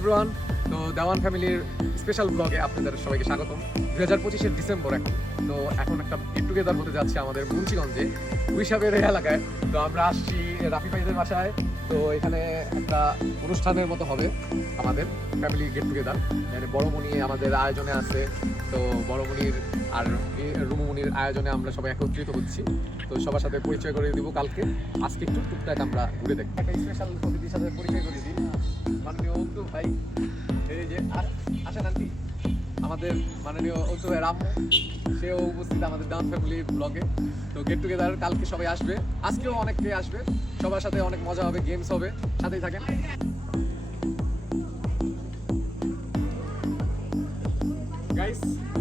Everyone, তো দেওয়ান ফ্যামিলির special ব্লগে আপনাদের সবাইকে স্বাগতম। 2025-এর ডিসেম্বর এখন, তো এখন একটা গেট টুগেদার হতে যাচ্ছে আমাদের মুন্সিগঞ্জে উইসাবের এলাকায়। তো আমরা আসছি রাফি ভাইদের বাসায়। তো এখানে একটা অনুষ্ঠানের মতো হবে আমাদের ফ্যামিলি গেট টুগেদার। মানে বড়মণি আমাদের আয়োজনে আছে, তো বড়মণির আর রুমুমণির আয়োজনে আমরা সবাই একত্রিত হচ্ছি। তো সবার সাথে পরিচয় করে দিব কালকে। আজকে একটু টুকটাক আমরা ঘুরে দেখি। একটা স্পেশাল অতিথির সাথে পরিচয় করে দিই, মাননীয় অন্তু ভাই। এই যে আসেন আন্টি, আমাদের মাননীয় অন্তু ভাই রাম্মু, সেও উপস্থিত আমাদের দেওয়ান ফ্যামিলির ব্লগে। তো গেট টুগেদার কালকে সবাই আসবে, আজকেও অনেকে আসবে, সবার সাথে অনেক মজা হবে, গেমস হবে, সাথেই থাকেন। গাইস,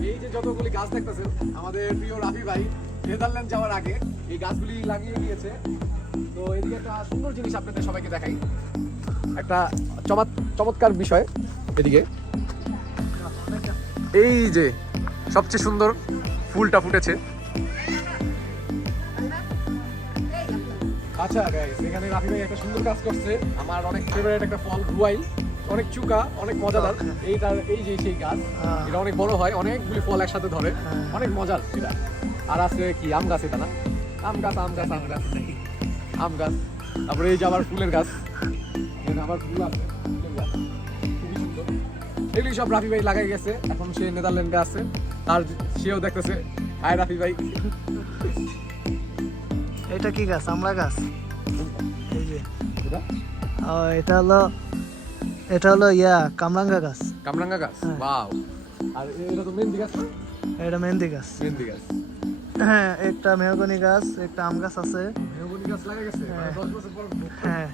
এই যে যতগুলি গাছ দেখতেছেন, আমাদের প্রিয় রাফি ভাই নেদারল্যান্ড যাওয়ার আগে এই গাছগুলি লাগিয়ে দিয়েছে। তো এদিকে একটা সুন্দর জিনিস আপনাদের সবাইকে দেখাই, একটা চমৎকার বিষয়। এদিকে এই যে সবচেয়ে সুন্দর ফুলটা ফুটেছে। আচ্ছা গাইস, এখানে রাফি ভাই একটা সুন্দর কাজ করছে। আমার অনেক ফেভারিট একটা ফল রুয়াইল, অনেক চুকা, অনেক মজাদার। এইটার এই যে সেই গাছ, এটা অনেক বড় হয়, অনেকগুলি ফল একসাথে ধরে, অনেক মজার এটা। আর আছে কি আম গাছ, এটা না আম গাছ, আম গাছ, আম গাছ, আম গাছ। তারপরে এই যে আবার ফুলের গাছ, এখানে আবার ফুল আছে, ফুলের গাছ খুবই সুন্দর। এগুলি সব রাফি ভাই লাগাই গেছে, এখন সে নেদারল্যান্ডে আছে। আর সেও দেখতেছে। হাই রাফি ভাই। এটা কি গাছ? আমরা গাছ। এই যে এটা এটা হলো কামরাঙ্গা গাছ। কামরাঙ্গা গাছ, ওয়াও। আর এটা তো মেহেন্দি গাছ। এটা মেহেন্দি গাছ। মেহেন্দি গাছ, হ্যাঁ। একটা মেহগনি গাছ, একটা আম গাছ আছে। মেহগনি গাছ লাগাই গেছে, মানে 10 বছর পর। হ্যাঁ,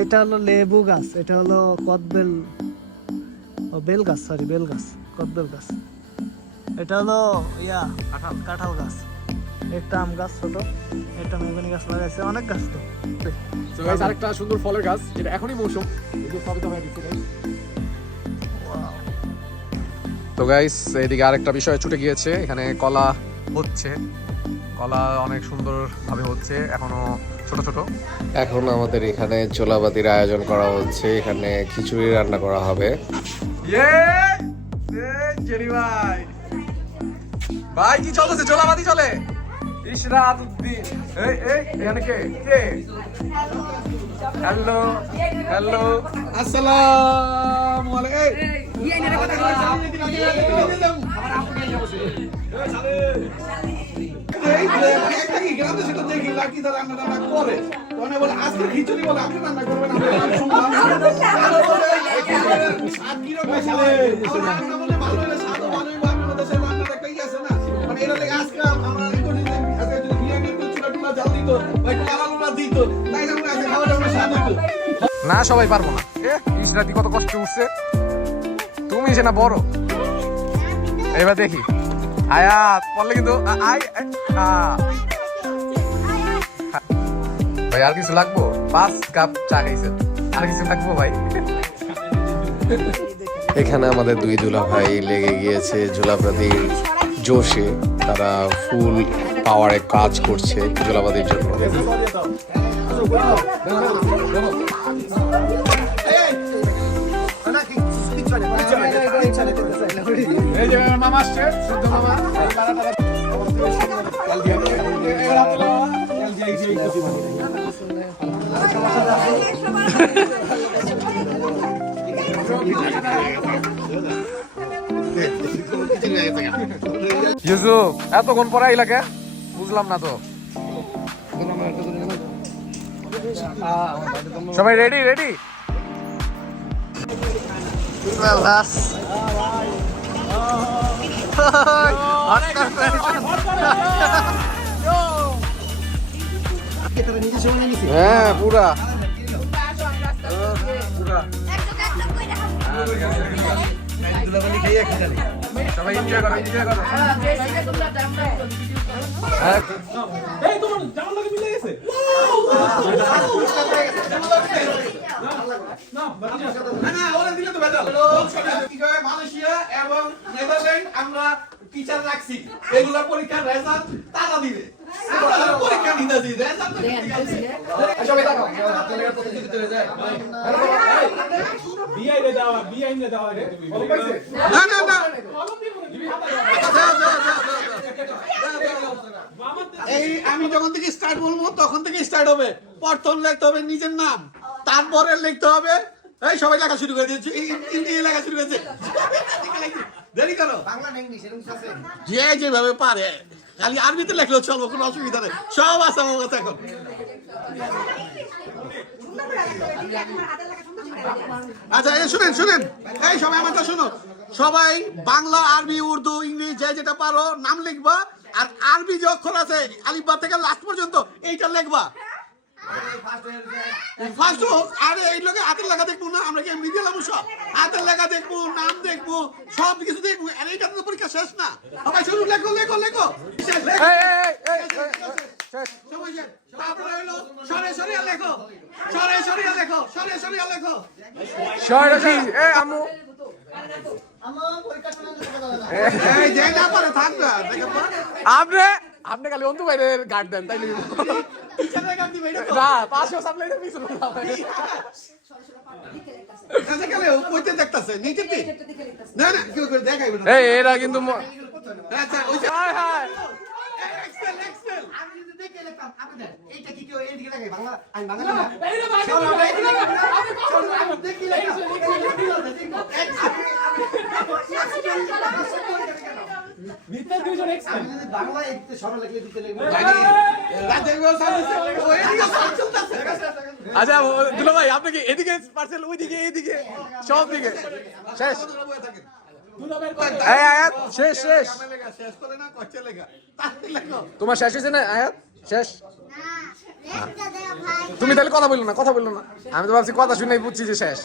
এটা হলো লেবু গাছ। এটা হলো কদবেল, বেল গাছ, সরি বেল গাছ, কদবেল গাছ। এটা হলো কাঁঠাল গাছ। একটা আম গাছ ছোট, একটা মেহগনি গাছ লাগাইছে, অনেক গাছ তো। তো গাইস, আরেকটা সুন্দর ফলের গাছ, যেটা এখনই মৌসুম, এই যে সবে তো হয়ে গেছে গাইস। তো গাইস, এদিকে আরেকটা বিষয় ছুটে গিয়েছে, এখানে কলা হচ্ছে, কলা অনেক সুন্দর ভাবে হচ্ছে, এখনো ছোট ছোট। এখন আমাদের এখানে চোলাবাতির আয়োজন করা হচ্ছে, এখানে খিচুড়ি রান্না করা হবে। ভাই কি চলতেছে? চোলাবাতি চলে। ইশরাত উদ্দিন, এখানে কে কে? হ্যালো হ্যালো, আসসালামু না, সবাই পারবো না। ইশরাতি কত কষ্ট উঠছে, তুমি সে না বড়। এবার দেখি আয়াত পড়লে কিন্তু ভাই আর কিছু লাগবো? 5 কাপ চা খাইছেন, আর কিছু লাগবো ভাই? এখানে আমাদের দুই দুলা ভাই লেগে গিয়েছে ঝোলাবাতির জোশে, তারা ফুল পাওয়ারে কাজ করছে ঝোলাবাতির জন্য। এই যে মামা আসছে, শুদ্ধ মামা। ইউসুফ, এতক্ষণ পরে আইলাকে বুঝলাম না তো। সবাই রেডি রেডি? হ্যাঁ, পুরা সবাই এনজয় করো, এনজয় করো। মালয়েশিয়া এবং নেদারল্যান্ড আমরা টিচার রাখছি, এগুলা পরীক্ষার রেজাল্ট তারা দিবে। পরীক্ষা নিতেছি রেজাল্ট না না না এই আমি যখন থেকে স্টার্ট বলবো তখন থেকে স্টার্ট হবে। প্রথম লিখতে হবে নিজের নাম, তারপরে লিখতে হবে এই সবাই লেখা শুরু করে দিয়েছে, ইংরেজি লেখা শুরু করেছে। দেরি করো, বাংলা না ইংলিশ এরকম আছে? যে যেভাবে পারে, খালি আরবিতে লেখলেও চলবো, কোনো অসুবিধা নেই, সব আছে আমার কাছে এখন। আচ্ছা এই শুনেন শুনেন, এই সবাই আমারটা শুনো, সবাই বাংলা আরবি উর্দু ইংলিশ যে যেটা পারো নাম লিখবা, আর আরবি যে অক্ষর আছে আলিফ বা থেকে লাস্ট পর্যন্ত এইটা লিখবা। ফার্স্ট হোক, আরে এই লোকে হাতের লেখা দেখবো না, আমরা কি এমনি দিলাম সব হাতের লেখা দেখবো, নাম দেখবো, সব কিছু দেখবো, আর এইটা তো পরীক্ষা শেষ না। সবাই শুরু, লেখো লেখো লেখো। তারপরে হলো সরে সরিয়া লেখো, সরে সরিয়া লেখো, সরে সরিয়া লেখো। এই যে না পারে থাকবে আপনি খালি অন্তু ভাইয়ের গার্ড দেন তাই টিচারের গান দিবে এটা না 500 সাপ্লাই পিছনে কাছে গেলে কইতে দেখতাছে নিচেতে না না কি করে দেখাইবে না। এই এরা কিন্তু আচ্ছা ওই যে হাই হাই এক্সেল এক্সেল আমি যদি দেখে লিখতাম আপনি দেন এইটা কি কেউ এইদিকে লাগে বাংলা, আমি বাংলা না আমি দেখি লিখতাম আমি যদি বাংলা একটু সরল লিখলে দিতে লাগবে। রাজেগো সাথে ওই দিকে চলতেছে। আচ্ছা দুলা ভাই আপনি কি এদিকে পার্সেল ওইদিকে এইদিকে সব দিকে শেষ এই আয়াত শেষ শেষ শেষ করে না কচ্ছে লেখা তাহলে লেখো। তোমার শেষ হয়েছে না আয়াত শেষ তুমি তাহলে কথা বললো না কথা বললো না আমি তো ভাবছি কথা শুনেই বুঝছি যে শেষ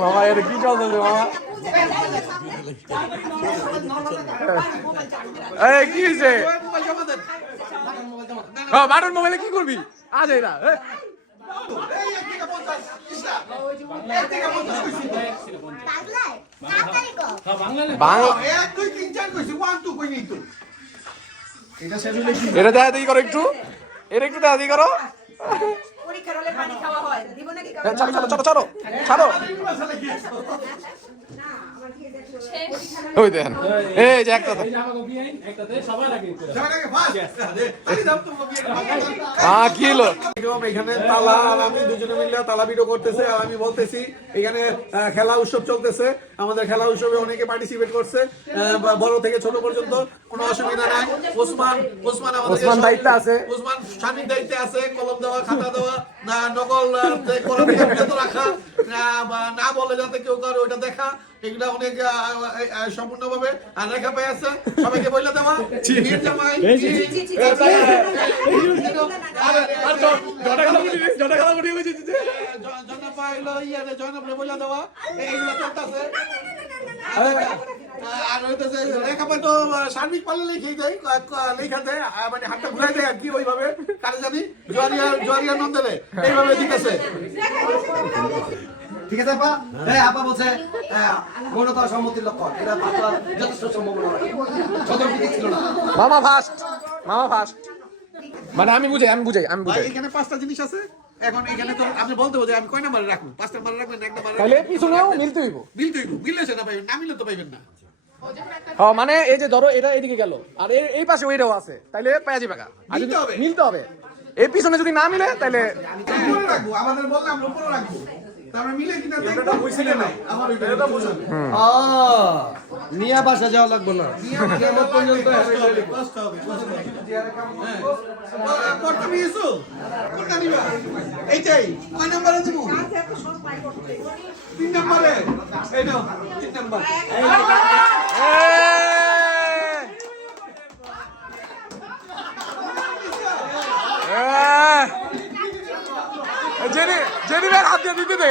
মামা এর কি চলতেছে মামা এই কি হয়েছে মোবাইল জমা দেন। বাটন মোবাইলে কি করবি আজ এরা এই এক থেকে 50 ইসা এক থেকে 50 কইছি বাংলা 1 2 3 4 কইছি 1 2 কই নি তো এটা দেখা দেখি করো একটু এটা একটু দেখা দেখি করো পরীক্ষার হলে পানি খাওয়া হয় দিব নাকি ছাড়ো ছাড়ো ছাড়ো ছাড়ো ছাড়ো ওই দেখেন এই যে একটা কি হলো এখানে তালা আর আমি দুজনে মিলে তালা ভিডিও করতেছে, আর আমি বলতেছি এখানে খেলা উৎসব চলতেছে, আমাদের খেলা উৎসবে অনেকে পার্টিসিপেট করছে, বড় থেকে ছোট পর্যন্ত, কোনো অসুবিধা নাই। ওসমান ওসমান দায়িত্বে আছে, ওসমান স্বামীর দায়িত্বে আছে, কলম দেওয়া, খাতা দেওয়া, নকল কলম বিরত রাখা, না বলে যাতে কেউ করে ওইটা দেখা, এগুলা অনেক সম্পূর্ণভাবে আর রেখা পাই আছে, সবাইকে বলে দেওয়া বীর জামাই জনপ্রিয় বলে দেওয়া এইগুলা চলতেছে। আর হইতেছে রেখা পাই তো সার্বিক পারলে লিখে দেয়, লেখা দেয় মানে হাতটা ঘুরাই দেয় আর কি, ওইভাবে কারে জানি জোয়ারিয়া নন্দেলে এইভাবে দিতেছে। ঠিক আছে আপা? হ্যাঁ আপা বলছে গণতার সম্মতির লক্ষণ, এটা পাতলা যথেষ্ট সম্ভাবনা সতর্ক ছিল না। মামা ফার্স্ট মানে আমি বুঝাই ভাই এখানে 5টা জিনিস আছে, এখন এখানে তো আপনি বলতে হবে যে আমি কয় নাম্বারে রাখবো, 5 নাম্বারে রাখবেন না 1 নাম্বারে তাহলে পিছনেও মিলতে হইব মিললে সেটা পাইবেন, না মিললে তো পাইবেন না। হ্যাঁ মানে এই যে ধরো এটা এদিকে গেল আর এই পাশে ওইটাও আছে তাইলে পাওয়া যাবে আর মিলতে হবে এই পিছনে যদি না মিলে তাহলে উপরে রাখবো, আমাদের বললে আমরা উপরে রাখবো, তারপরে মিলে কিনা দেখবো বুঝছিলে না আমার এটা বুঝুন। মিয়া বাসা যাওয়া লাগবে না, কষ্ট হবে পড়তে নিয়েছো কোনটা নিবা এইটাই কয় নাম্বারে দেবো 3 নাম্বারে এই নাও 3 নাম্বার জেনি ভাই হাত দিয়ে দিতে দে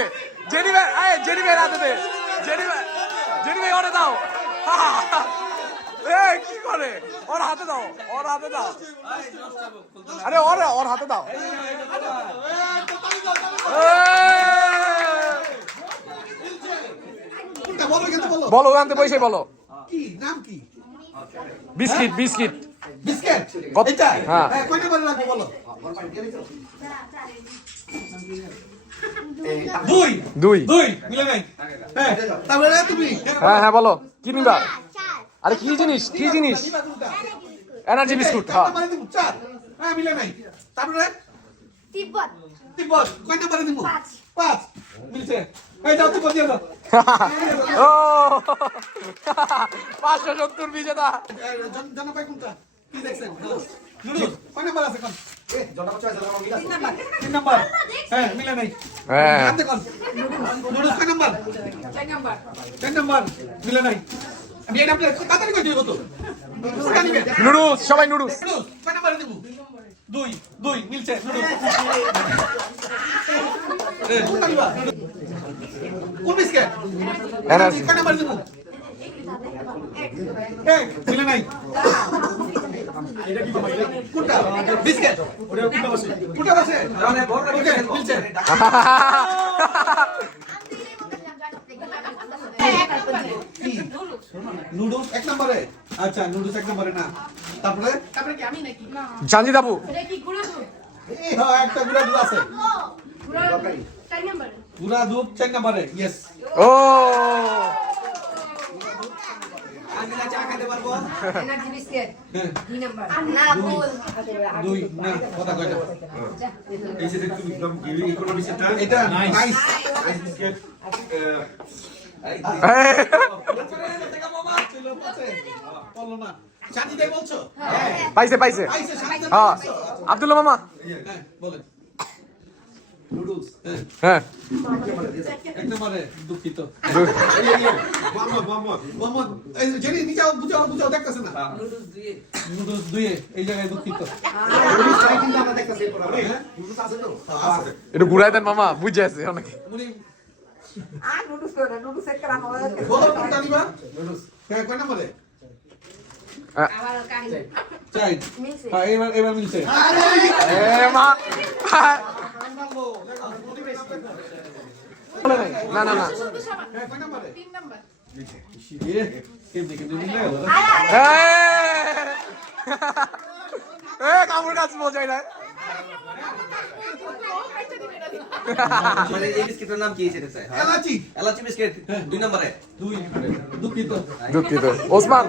জেনি ভাই হাতে দে জেনি ভাই ওরে দাও কি করে ওর হাতে দাও আরে ওর হাতে দাও কোনটা আচ্ছা বলো কিন্তু বলো বলো আনতে পয়সা বলো। কি নাম কি? Biscuit biscuit. বিস্কিট কত? এটা হ্যাঁ। হ্যাঁ কয় নাম্বার রাখবো বলো? দুই দুই। দুই মিলে নাই হ্যাঁ তারপরে তুমি হ্যাঁ হ্যাঁ বলো কি নিবা? আরে কি জিনিস কি জিনিস? নিবা কোনটা? Energy biscuit. হ্যাঁ মানে দিব চার হ্যাঁ মিলে নাই তারপরে তিব্বত তিব্বত কয় নাম্বারে দিব? পাঁচ মিলছে এই যাও তিব্বত দিয়ে দাও ও 570 বিজেতা। জানা পাই কোনটা কি দেখছেন নুডলস কয় নাম্বার আছে কোন তিন নাম্বার হ্যাঁ মিলে নাই হ্যাঁ জানতে কোন নুডলস কয় নাম্বার চার নাম্বার মিলে নাই আমি এটা আপনি তাড়াতাড়ি কই দিব তো কোনটা নিবে নুডলস সবাই নুডলস। নুডলস কয় নাম্বারে দিব দুই দুই মিলছে নুডলস কোনটা নিবা কোন বিস্কিট এনার্জি। কয় নাম্বার দিব এক মিলে নাই কোনটা বিস্কিট কোনটা বসে মানে বড় মিলছে নুডলস এক নম্বরে আচ্ছা নুডলস এক নম্বরে না তারপরে জানি দাবু। এই হ্যাঁ একটা গুড়া দুধ আছে গুড়া দুধ 4 নম্বরে ইয়েস ও এনার্জি বিস্কিট 2 নাম্বার না ভুল দুই না কথা কয় না এটা নাইস বললো না শান্তি দেই বলছো পাইছে পাইছে। পাইছে শান্তি হ্যাঁ আব্দুল্লাহ মামা। হ্যাঁ বলেন নুডলস হ্যাঁ এক নম্বরে দুঃখিত মোহাম্মদ এই জেনি নিচাও বুঝাও বুঝাও দেখতেছ না নুডলস দুইয়ে এই জায়গায় দুঃখিত নুডলস ট্রাই কিন্তু আমরা দেখতেছি হ্যাঁ নুডলস আছে তো আছে একটু ঘুরাই দেন মামা বুঝে আছে অনেক। মুনি আর নুডলস তো না নুডলস এক রাখো বলো কোনটা নিবা নুডলস হ্যাঁ কয় নম্বরে আবার কাহিনী চাই মিলছে হ্যাঁ এবার মিলছে এ মা না না না হ্যাঁ কয় নম্বরে 3 নম্বর এ কেমনে কেমনে মিলে গেল এ কামড় গাছ বোঝাই না। মানে এই বিস্কিটের নাম কি সেটা চাই এলাচি এলাচি বিস্কিট 2 নম্বরে দুই দুঃখিত দুঃখিত ওসমান।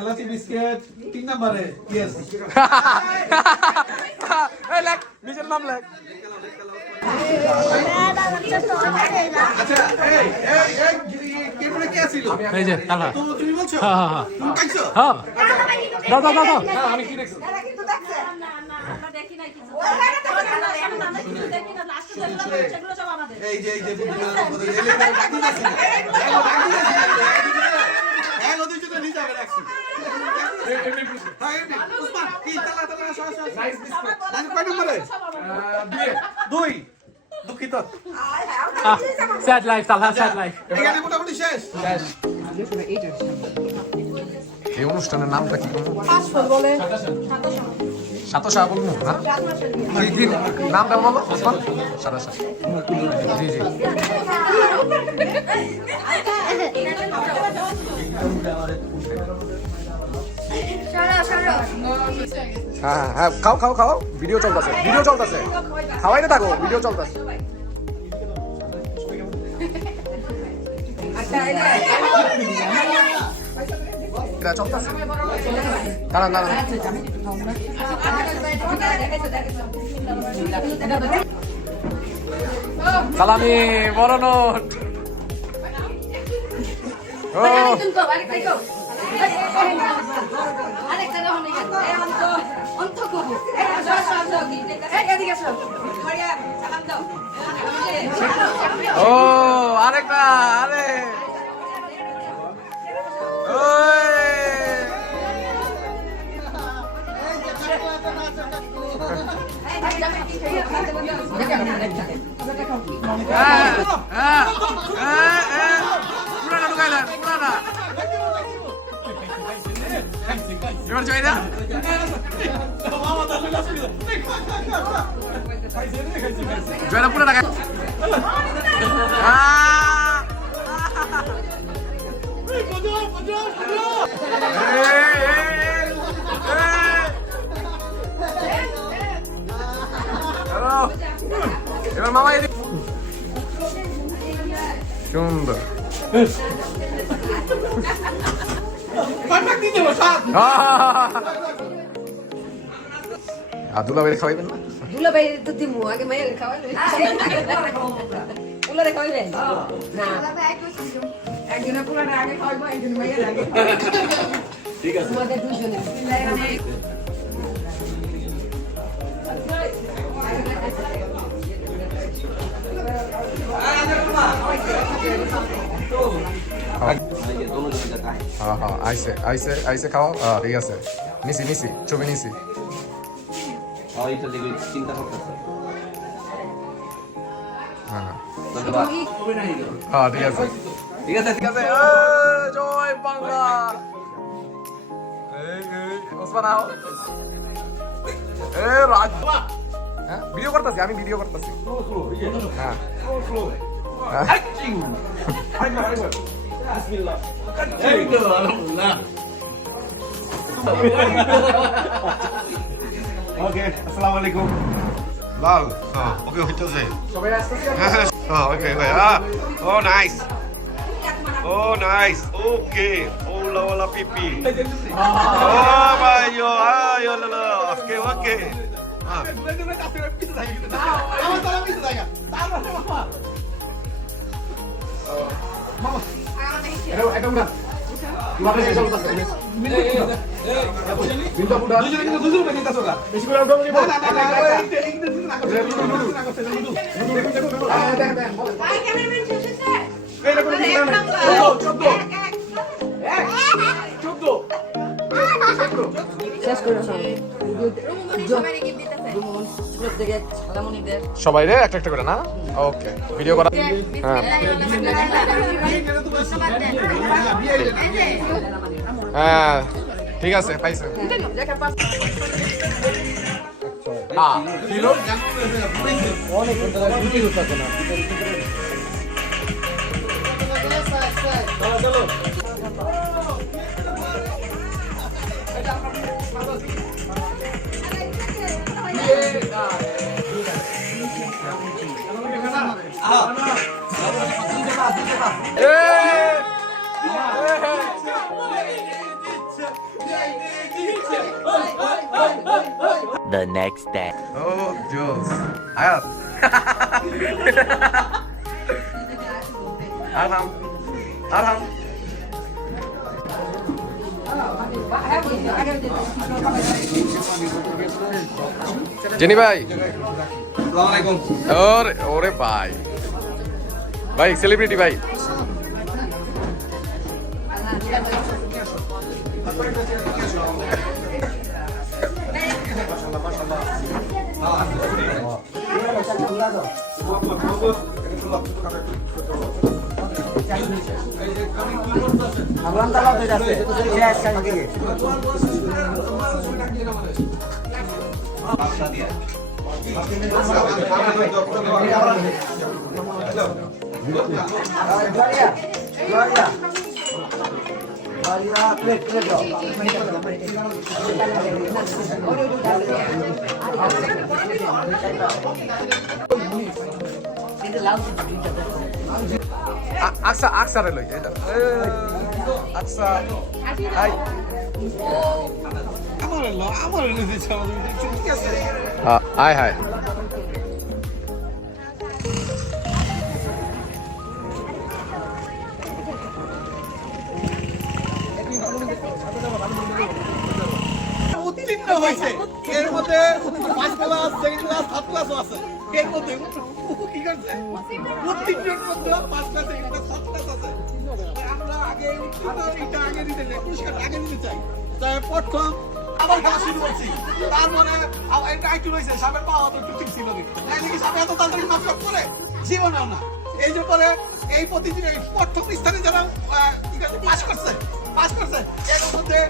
এলাচি বিস্কিট 3 নম্বরে ইয়েস এই লেখ নিজের নাম লেখ। আচ্ছা এই কেমনে কে ছিল এই যে তালা তুমি বলছো হ্যাঁ হ্যাঁ তুমি পাইছো হ্যাঁ দাও দাও দাও আমি কি দেখছি? এরা কিন্তু দেখছে এই যে দুই দুঃখিত স্যাড লাইফ তালা স্যাড লাইফ এখানে মোটামুটি শেষ এই অনুষ্ঠানের নামটা কি? সাতশা বলবো না দিন নামটা বলো ওসমান। সাতাশা জি জি হ্যাঁ হ্যাঁ খাও খাও খাও ভিডিও চলতেছে খাওয়াই না থাকো ভিডিও চলতেছে। এটা চলতেছে দাঁড়ান দাঁড়ান। সালামি বড় নোট। ও ও আরেকটা আরে পুরানা ঢুকাইলেন পুরানা এবার চাই না জয়না পুরানা এবার মামা এদিকে সুন্দর দুলা বের খাওয়াইবেন না দুলা ভাই তো দিমু আগে মায়ের খাওয়াইবে পুলারে খাওয়াইবে না একজনের পুলারে আগে খাওয়াইবো একজন মায়ের আগে ঠিক আছে আমাদের দুজনে হ্যাঁ হ্যাঁ আইসে আইসে আইসে খাওয়া হ্যাঁ ঠিক আছে নিছি নিছি ছবি নিছি হ্যাঁ হ্যাঁ ঠিক আছে ঠিক আছে ঠিক আছে জয় বাংলা ওসমান আও রাজ হ্যাঁ ভিডিও করতেছি আমি ভিডিও করতেছি হ্যাঁ ওকে আসসালামু আলাইকুম লাল ওকে হইতেছে সবাই আসতেছি ওকে ও নাইস ওকে ওলা ওলা পিপি ও ভাই yo la ওকে এটা উঠা মাথা শেষ হলো তাছে বিন্দা বুড়া দুজন বেশি তাছগা বেশি করে উঠা নিব না ভাই ক্যামেরাম্যান শেষ হয়েছে এইটা কোন দিন না 14 শেষ করে সব রুমুমনি সবাই গিফট দিতেছে ছোট থেকে সালামুনিদের সবাই রে একটা একটা করে না ওকে ভিডিও করা হ্যাঁ হ্যাঁ ঠিক আছে পাইছে The next day. Oh, Jules. Ayat. Arham. Arham. Jenny ভাই আসসালামু আলাইকুম ওরে ভাই ভাই সেলিব্রিটি ভাই আকসা আকসা রে লই এটা আকসা হাই হাই হাই উত্তীর্ণ হয়েছে এর মধ্যে 5 ক্লাস 6 ক্লাস 7 ক্লাসও আছে এর মধ্যে কি করছে উত্তীর্ণের মধ্যে 5 ক্লাস 6 ক্লাস 7 ক্লাস আছে আমরা আগে এটা আগে দিতে চাই পুরস্কার আগে দিতে চাই তাই প্রথম আবার খেলা শুরু করছি তার মানে এটা একটু রয়েছে সাপের পাওয়া তো একটু ঠিক ছিল তাই নাকি সাপে এত তাড়াতাড়ি নাটক করে জীবনেও না এই যে পরে এই প্রতিযোগিতা প্রথম স্থানে যারা পাস করছে পাস করছে। এর মধ্যে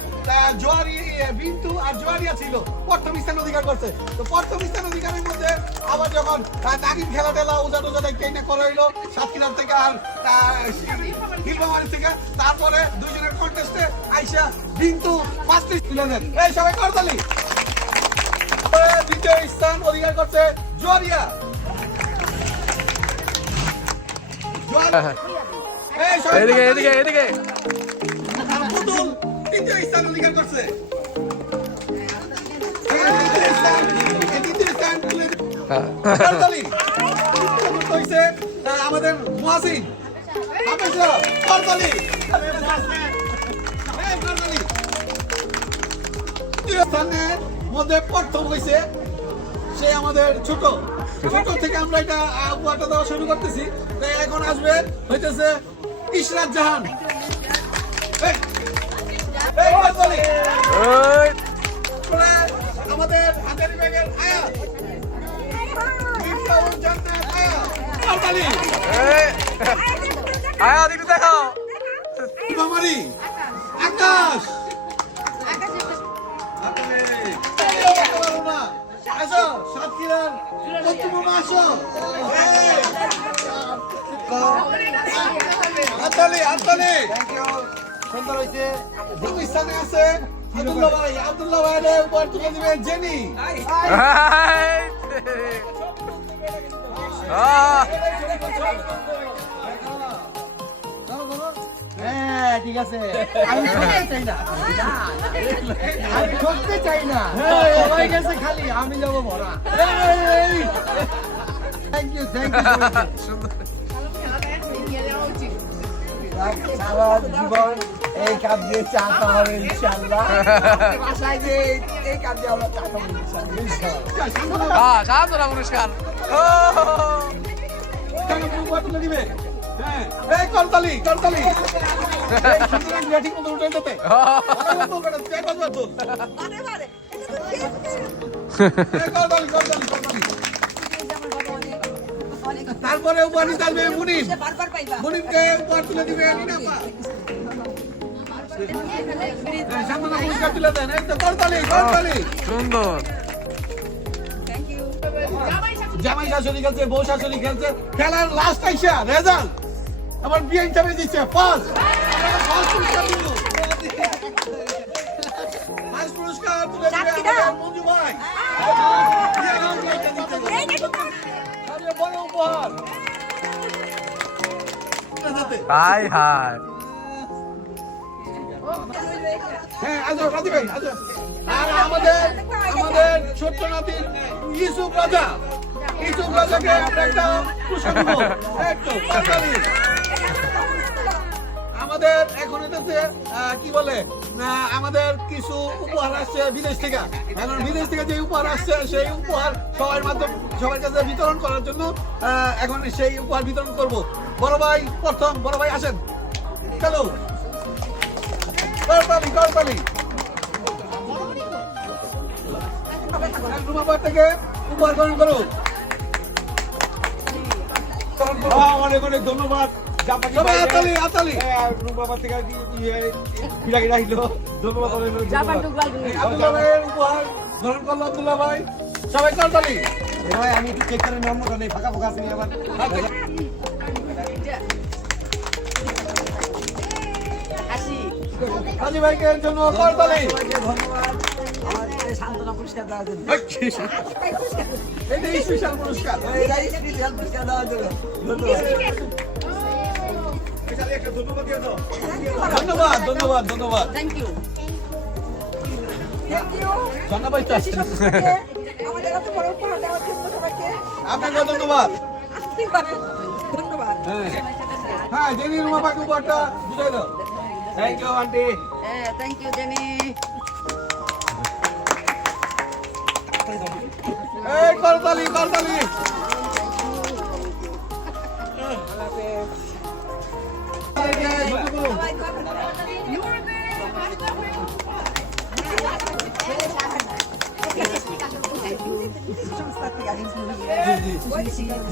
জোয়ারি বিন্দু আর জোয়ারিয়া ছিল, প্রথম স্থান অধিকার করছে। তো প্রথম স্থান অধিকারের মধ্যে আবার যখন নাগিন খেলা টেলা ওজা টোজা দেখতে করা হইলো সাতক্ষীরার থেকে আর হিলবামারি থেকে, তারপরে দুইজনের কন্টেস্টে আইসা বিন্দু ফার্স্ট তুলে নেন। এই সবাই করতালি। দ্বিতীয় স্থান অধিকার করছে জোয়ারিয়া। এই সবাই এদিকে এদিকে এদিকে পুতুল তৃতীয় স্থান অধিকার করছে। দ্বিতীয় স্থান তুলে করতালি। হইছে আমাদের মুয়াসিন হাফেজা করতালি। এই করতালি। তৃতীয় স্থানের মধ্যে প্রথম হইছে সে আমাদের ছোট থেকে আমরা এটা উপহারটা দেওয়া শুরু করতেছি। তাই এখন আসবে হইতেছে ইশরাত জাহান। এই করতালি। আমাদের হাতের ব্যাগের আয়াত বিপ্লব জান্নাত আয়াত করতালি। আয়া একটু দেখাও মামারি আকাশ আসো সাতক্ষীরার প্রথম আসো। হাততালি হাততালি। সুন্দর হয়েছে। প্রথম স্থানে আছে আব্দুল্লাহ ভাই। আব্দুল্লাহ ভাইয়ের উপর তুলে দিবে জেনি। হ্যাঁ ঠিক আছে, আমি ঠকতে চাই না, আমি ঠকতে চাই না, সবাই গেছে খালি আমি যাবো ভরা। থ্যাংক ইউ সারা জীবন এই কাপ দিয়ে চা খাওয়া হবে ইনশাল্লাহ। বাসায় যে এই কাপ দিয়ে আমরা চা খাবো ইনশাল্লাহ। সাহায্য পুরস্কার তুলে দিবে। হ্যাঁ এই করতালি করতালি। ঠিক মতো উঠে যেতে তারপরে উপহার নিতে আসবে মুনিম। মুনিমকে উপহার তুলে দিবে নীনাপা। সামনে পুরস্কার তুলে দেন। এই তো করতালি করতালি। সুন্দর। জামাই শাশুড়ি খেলছে, বউ শাশুড়ি খেলছে। খেলার লাস্ট আইসা রেজাল্ট আমার বিয়ে হিসাবে দিচ্ছে ফার্স্ট পুরস্কার তুলে দিবে আমাদের মঞ্জু ভাই। বড় উপহার। হাই হাই হ্যাঁ আজো রাজি ভাই আজো। আর আমাদের ছোট্ট নাতি ইউসুফ রাজা। ইউসুফ রাজাকে আমরা একটা পুরস্কার দেবো। একটু করতালি। আমাদের এখন এটাতে কি বলে আমাদের কিছু উপহার আসছে বিদেশ থেকে। এখন বিদেশ থেকে যে উপহার আসছে সেই উপহার সবার কাছে বিতরণ করার জন্য এখন সেই উপহার বিতরণ করব। বড় ভাই প্রথম, বড় ভাই আসেন। চলো করতালি করতালি। রুমাবার থেকে উপহার গ্রহণ করুন। অনেক অনেক ধন্যবাদ। সবাই করতালি। আমি একটু চেক করে নম্বরটা নেই, ফাঁকা ফাঁকা আছে আবার। হাজি ভাইকে জন্য করতালি। ধন্যবাদ আমার সান্ত্বনা পুরস্কার দেওয়ার জন্য। এটা স্পেশাল পুরস্কার। পুরস্কার দেওয়ার জন্য ধন্যবাদ। ধন্যবাদ ধন্যবাদ ধন্যবাদ থ্যাংক ইউ ধন্যবাদ। আমাদের এত বড় উপহার দেওয়ার জন্য সবাইকে আপনাকে ধন্যবাদ। ধন্যবাদ। হ্যাঁ জেনি রুমাবাকে উপহারটা বুঝাই দাও। Thank you aunty. হ্যাঁ থ্যাংক ইউ জেনি। এই করতালি করতালি।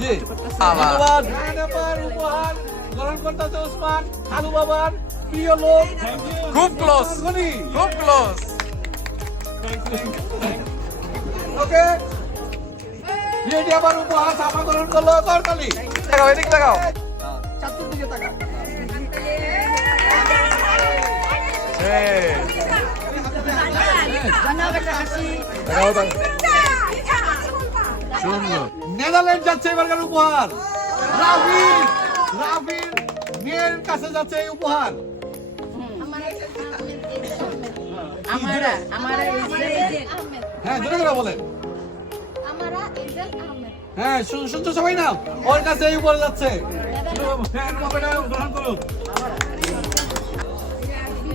জি ধন্যবাদ। উপহার গ্রহণ করতেছে ওসমান আলু বাবার প্রিয় লোক খুব ক্লোজ, খুব ক্লোজ। ওকে বিয়েটি আবার উপহার সাফা গ্রহণ করলো করতালি দেখাও, এদিক দেখাও। চাতুর দিকে তাকা দেখাও তো। সুন্দর। নেদারল্যান্ড যাচ্ছে এবারকার উপহার রাফির মেয়ের কাছে যাচ্ছে এই উপহার হ্যাঁ জোরে করে বলেন হ্যাঁ শুনছো সবাই না ওর কাছে এই উপহার যাচ্ছে হ্যাঁ, বাবাটা গ্রহণ করুন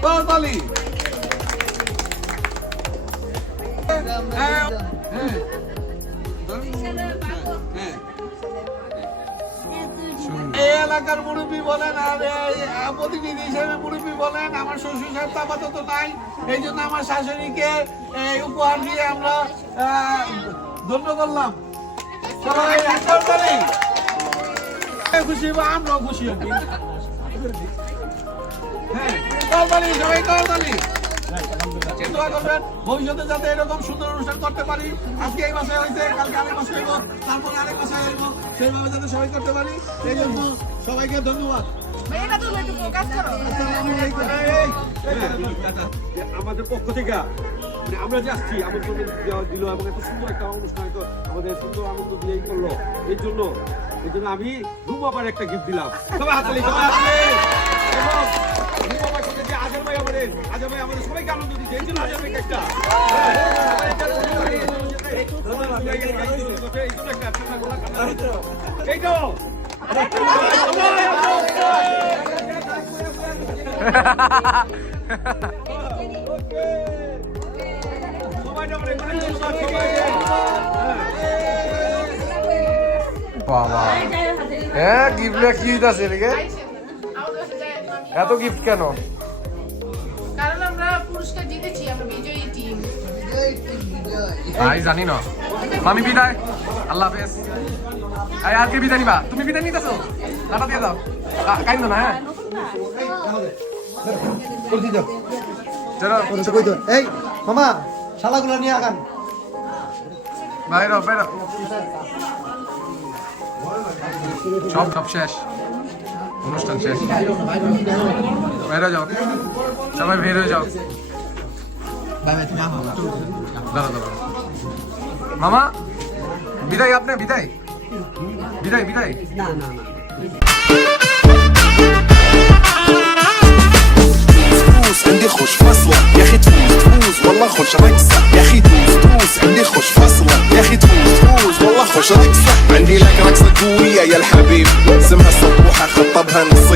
করতালি হ্যাঁ হ্যাঁ এই এলাকার মুরব্বী বলেন আর এই প্রতিনিধি হিসেবে মুরব্বী বলেন আমার শ্বশুর সাহেব তো আপাতত নাই এই জন্য আমার শাশুড়িকে এই উপহার দিয়ে আমরা ধন্য করলাম সবাই করতালি খুশি বা আমরাও খুশি হব হ্যাঁ করতালি সবাই করতালি দোয়া করবেন ভবিষ্যতে যাতে এরকম সুন্দর অনুষ্ঠান করতে পারি আজকে এই মাসে হয়েছে কালকে আরেক মাসে হইব তারপরে আরেক মাসে হইব সেইভাবে যাতে সবাই করতে পারি এই জন্য সবাইকে ধন্যবাদ আমাদের পক্ষ থেকে মানে আমরা যে আসছি আমন্ত্রণ দেওয়া দিল এবং এত সুন্দর একটা অনুষ্ঠান তো আমাদের সুন্দর আনন্দ দিয়েই করলো এই জন্য আমি রুমাবার একটা গিফট দিলাম সবাই হাততালি এবং রুমাবার সাথে যে আজর ভাই আমাদের সবাইকে আনন্দ দিচ্ছে এই জন্য আজর ভাইকে একটা এইটাও বাবা, হ্যাঁ গিফট কি হইতাছে এদিকে? এত গিফট কেন? কারণ আমরা পুরস্কার জিতেছি, আমরা বিজয়ী টিম। ভাই জানি না। মামি বিদায়, আল্লাহ হাফেজ। আর কে বিদায় নিবা? তুমি বিদায় নিতেছো? টাটা দিয়ে দাও। কাইন্দ না, হ্যাঁ চলো এই মামা শালাগুলো নিয়ে আগান বাইরো বাইরো। সব শেষ, অনুষ্ঠান শেষ। বাইরে যাও, সবাই বের হয়ে যাও। দাঁড়া দাঁড়া মামা, বিদায়। আপনি বিদায় বিদায় বিদায়। عندي خوش فصلة يا اخي تفوز والله خوش رقصة يا اخي تفوز عندي خوش فصلة يا اخي تفوز والله خوش رقصة عندي لك رقصة قوية يا الحبيب اسمها الصبوحة خطبها نص